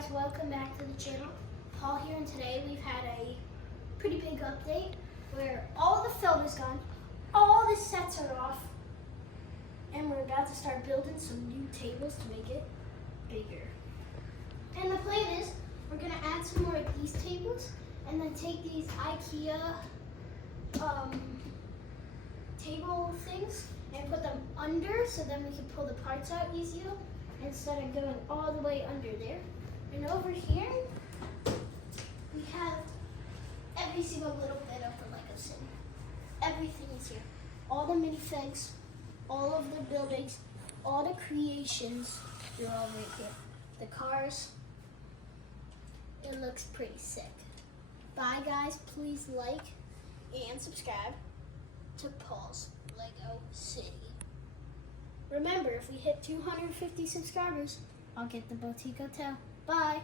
guys, welcome back to the channel. Paul here, and today we've had a pretty big update where all the film is gone, all the sets are off, and we're about to start building some new tables to make it bigger. And the plan is we're going to add some more of these tables and then take these IKEA table things and put them under so then we can pull the parts out easier instead of going all the way under there. And over here, we have every single little bit of the Lego City. Everything is here. All the minifigs, all of the buildings, all the creations, they're all right here. The cars, it looks pretty sick. Bye guys, please like and subscribe to Paul's Lego City. Remember, if we hit 250 subscribers, I'll get the boutique hotel. Bye.